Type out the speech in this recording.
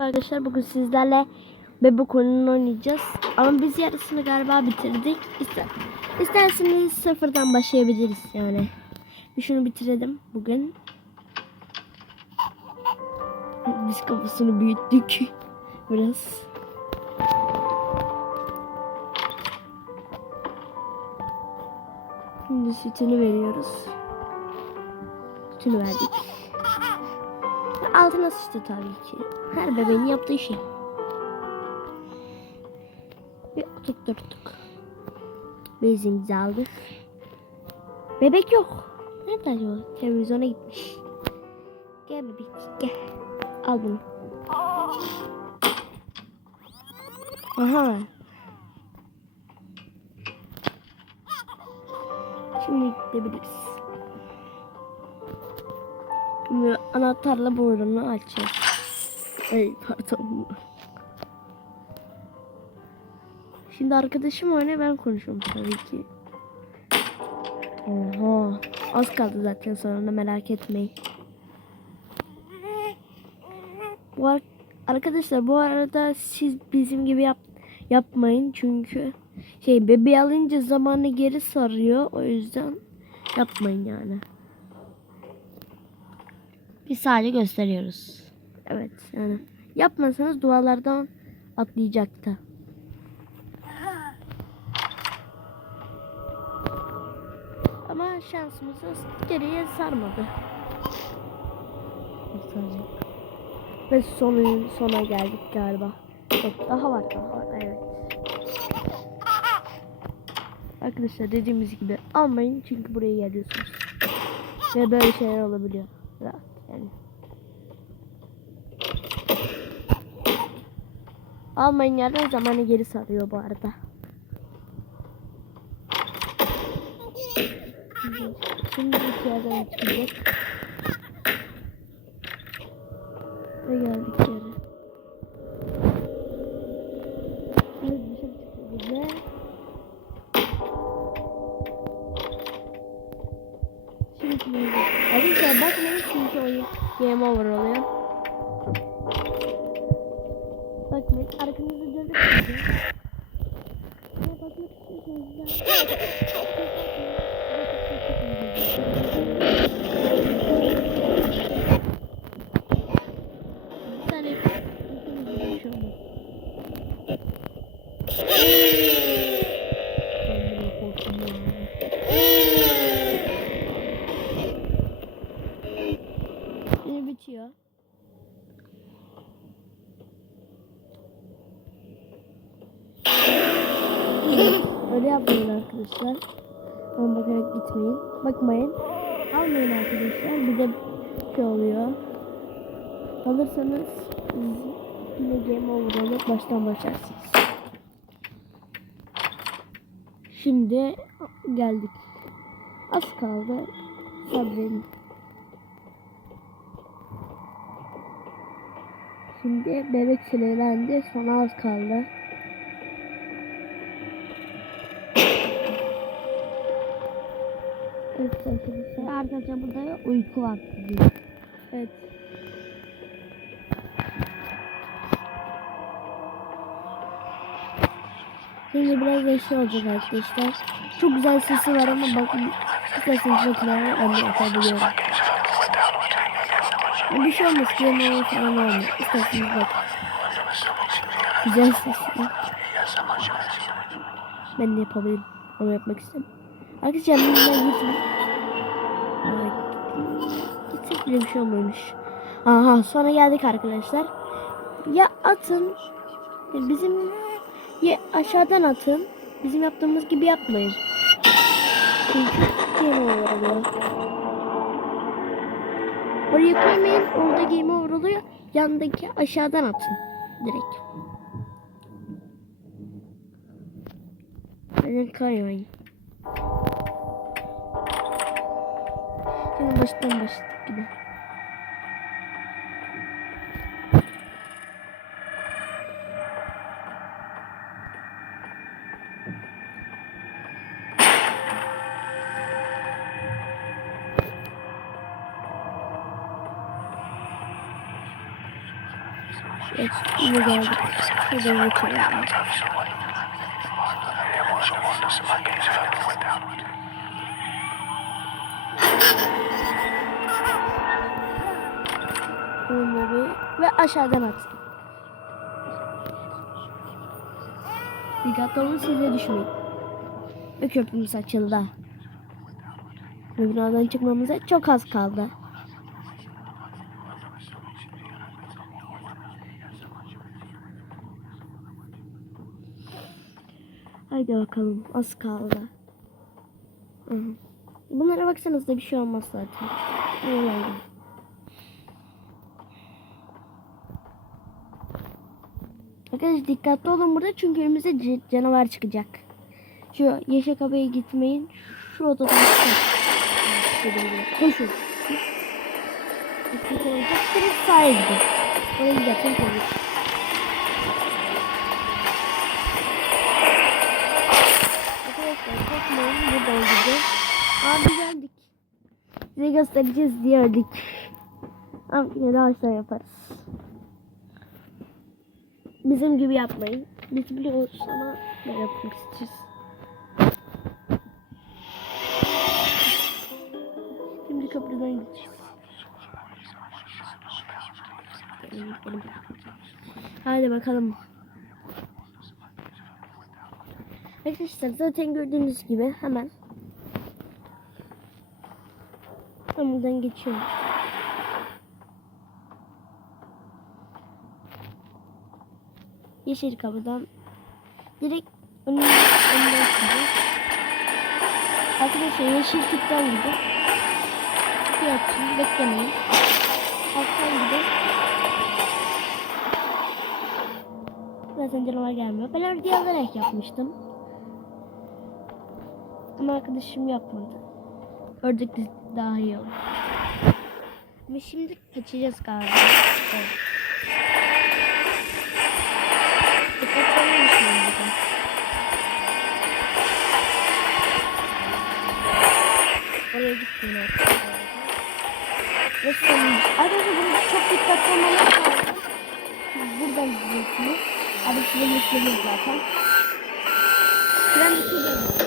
Arkadaşlar bugün sizlerle bebek oyununu oynayacağız. Ama biz yarısını galiba bitirdik. İster, isterseniz sıfırdan başlayabiliriz yani. Bir şunu bitirelim bugün. Biz kafasını büyüttük. Biraz. Şimdi sütünü veriyoruz. Sütünü verdik. Altına sıçtı tabii ki. Her bebeğin yaptığı şey. Bir tutturttuk. Bezimizi aldık. Bebek yok. Nerede acaba? Televizyona gitmiş. Gel bebek gel. Al bunu. Aha. Şimdi gidebiliriz. Anahtarla burnunu açacağız. Ay pardon. Şimdi arkadaşım oynuyor ben konuşuyorum tabii ki. Oha. Az kaldı zaten sonunda merak etmeyin. Bu ar- arkadaşlar bu arada siz bizim gibi yap yapmayın çünkü şey bebeği alınca zamanı geri sarıyor o yüzden yapmayın yani. Biz sadece gösteriyoruz. Evet yani yapmasanız duvarlardan atlayacaktı. Ama şansımıza geriye sarmadı. Saracak. Ve sonu, sona geldik galiba. Yok daha var daha var evet. Arkadaşlar dediğimiz gibi almayın çünkü buraya geliyorsunuz. Ve böyle şeyler olabiliyor. Rahat yani. Almayın yerden zamanı geri sarıyor bu arada. Şimdi- bir yerden çıkacak. Ve geldik yere. Bakmayın arkanızı dönüp gidin. Ama bakmak istiyorsanız da. Öyle yapmayın arkadaşlar. Ama bakarak gitmeyin. Bakmayın. Almayın arkadaşlar. Bir de şey oluyor. Alırsanız yine game over olur. Baştan başlarsınız. Şimdi geldik. Az kaldı. Sabredin. Şimdi bebek sinirlendi. Sonra az kaldı. Arkadaşlar. Arkadaşlar burada uyku vakti diyor. Evet. Şimdi biraz eşya olacak arkadaşlar. Çok güzel sesi var ama bakın isterseniz makineleri ben de yapabiliyorum. Bir şey olmaz. Game over falan olmuyor. İsterseniz bak. Güzel sesi. Ben de yapabilirim. Onu yapmak istedim. Arkadaşlar ben gittim. Bile bir şey olmamış. Aha sonra geldik arkadaşlar. Ya atın. Bizim ya aşağıdan atın. Bizim yaptığımız gibi yapmayın. Çünkü game over oluyor. Oraya koymayın. Orada game over oluyor. Yandaki aşağıdan atın. Direkt. Beni kaymayın. Şimdi baştan başladık yine. Geç, yine geldik. Şuradan geçelim. Onları ve aşağıdan at. Dikkatli olun size düşmeyin. Ve köprümüz açıldı. Ve binadan çıkmamıza çok az kaldı. Haydi bakalım az kaldı. Bunlara baksanız da bir şey olmaz zaten. Öyle. Arkadaşlar dikkatli olun burada çünkü önümüze canavar çıkacak. Şu yeşil kapıya gitmeyin. Şu odadan çıkın. Koşun. Dikkat olacak. Direkt sağa gidin. Oraya giderken koşun. Arkadaşlar korkmayın. Buradan gideceğiz. Abi geldik. Size göstereceğiz diye öldük. Ama yine de aşağı yaparız. Bizim gibi yapmayın. Biz biliyoruz ama böyle yapmak istiyoruz. Şimdi köprüden gelin. Hadi bakalım. Arkadaşlar zaten gördüğünüz gibi hemen buradan geçiyorum. Yeşil kapıdan direkt önüne önüne çıkacağız. Arkadaşlar yeşil tıktan gidin. Bir açın beklemeyin. Alttan gidin. Zaten canavar gelmiyor. Ben örgü alarak yapmıştım. Ama arkadaşım yapmadı. Ördük daha iyi olur. Ama şimdi kaçacağız galiba. Evet. Oraya gittim arkadaşlar. Ve sonuncu. Arkadaşlar burada çok dikkatli olmanız lazım. Buradan gidiyorsunuz. Abi size gösteriyor zaten. Ben de şuradan